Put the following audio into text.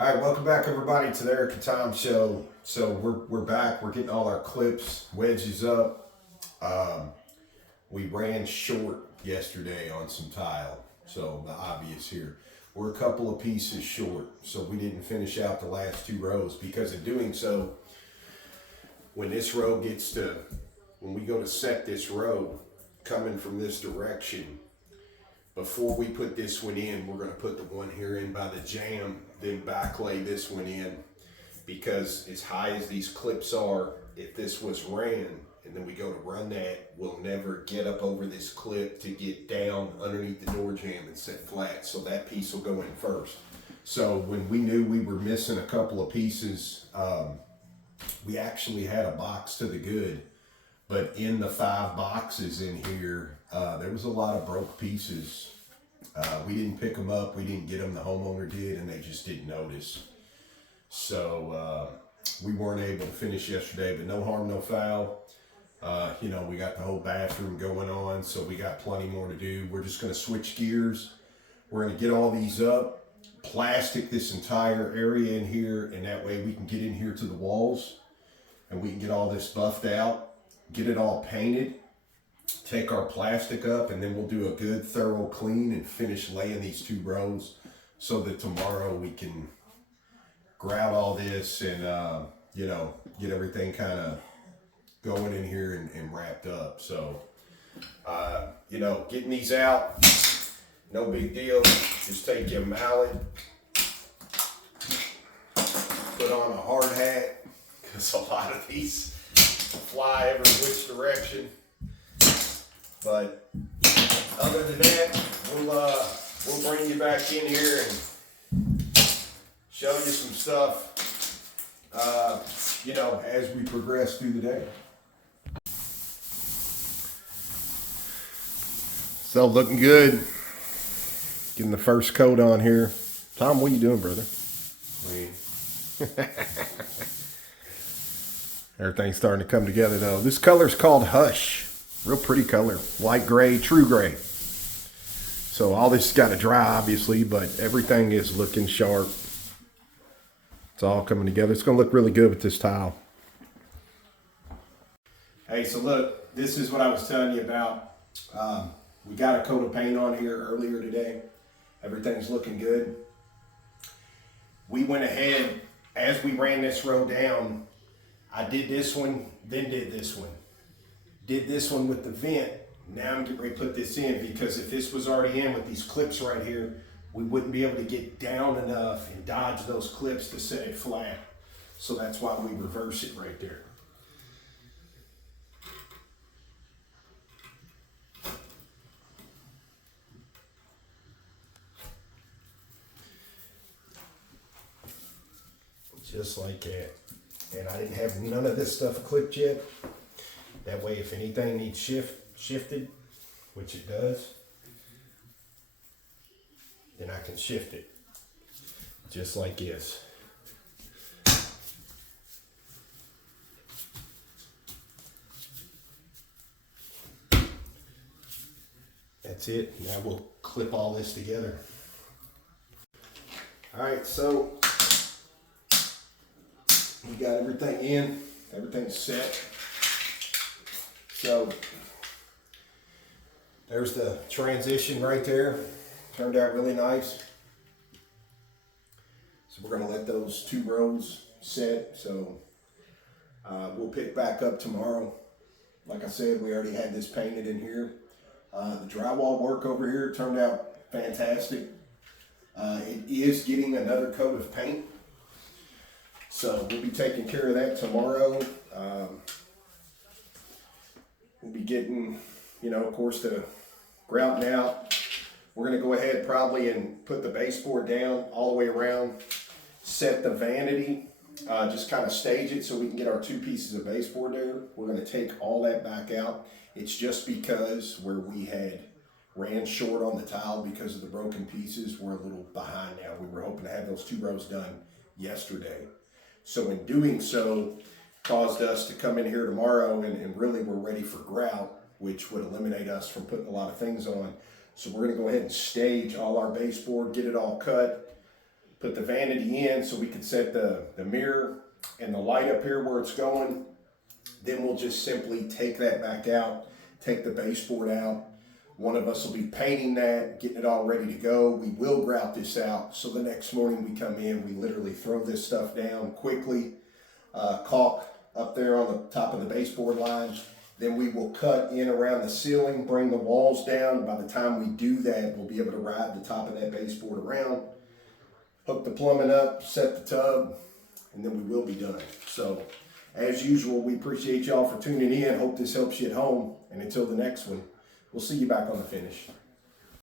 All right, welcome back everybody to the Eric and Tom Show. So we're back. We're getting all our clips, wedges up. We ran short yesterday on some tile, so the obvious here. We're a couple of pieces short, so we didn't finish out the last two rows. Because in doing so, when we go to set this row, coming from this direction, before we put this one in, we're going to put the one here in by the jamb, then backlay this one in, because as high as these clips are, if this was ran and then we go to run that, we'll never get up over this clip to get down underneath the door jamb and set flat. So that piece will go in first. So when we knew we were missing a couple of pieces, we actually had a box to the good. But in the 5 boxes in here, there was a lot of broke pieces. We didn't pick them up, we didn't get them, the homeowner did, and they just didn't notice. So we weren't able to finish yesterday, but no harm, no foul. We got the whole bathroom going on, so we got plenty more to do. We're just gonna switch gears. We're gonna get all these up, plastic this entire area in here, and that way we can get in here to the walls and we can get all this buffed out. Get it all painted, take our plastic up, and then we'll do a good thorough clean and finish laying these 2 rows so that tomorrow we can grout all this and, get everything kind of going in here and wrapped up. So, getting these out, no big deal. Just take your mallet, put on a hard hat, because a lot of these fly every which direction. But other than that, we'll bring you back in here and show you some stuff, as we progress through the day. So looking good. Getting the first coat on here. Tom, what are you doing, brother? Everything's starting to come together though. This color's called Hush. Real pretty color. Light gray, true gray. So all this has got to dry obviously, but everything is looking sharp. It's all coming together. It's going to look really good with this tile. Hey, so look, this is what I was telling you about. We got a coat of paint on here earlier today. Everything's looking good. We went ahead, as we ran this row down, I did this one, then did this one. Did this one with the vent. Now I'm getting ready to put this in, because if this was already in with these clips right here, we wouldn't be able to get down enough and dodge those clips to set it flat. So that's why we reverse it right there. Just like that. And I didn't have none of this stuff clipped yet. That way, if anything needs shifted, which it does, then I can shift it. Just like this. That's it. Now we'll clip all this together. All right, so we got everything in, everything's set. So there's the transition right there. Turned out really nice. So we're gonna let those 2 rows set. So we'll pick back up tomorrow. Like I said, we already had this painted in here. The drywall work over here turned out fantastic. It is getting another coat of paint. So we'll be taking care of that tomorrow. We'll be getting, of course, the grouting out. We're going to go ahead probably and put the baseboard down all the way around, set the vanity, just kind of stage it so we can get our 2 pieces of baseboard there. We're going to take all that back out. It's just because where we had ran short on the tile because of the broken pieces, we're a little behind now. We were hoping to have those 2 rows done yesterday. So in doing so, caused us to come in here tomorrow and really we're ready for grout, which would eliminate us from putting a lot of things on. So we're going to go ahead and stage all our baseboard, get it all cut, put the vanity in so we can set the mirror and the light up here where it's going. Then we'll just simply take that back out, take the baseboard out. One of us will be painting that, getting it all ready to go. We will grout this out. So the next morning we come in, we literally throw this stuff down quickly, caulk up there on the top of the baseboard lines. Then we will cut in around the ceiling, bring the walls down. By the time we do that, we'll be able to ride the top of that baseboard around, hook the plumbing up, set the tub, and then we will be done. So as usual, we appreciate y'all for tuning in. Hope this helps you at home. And until the next one, we'll see you back on the finish.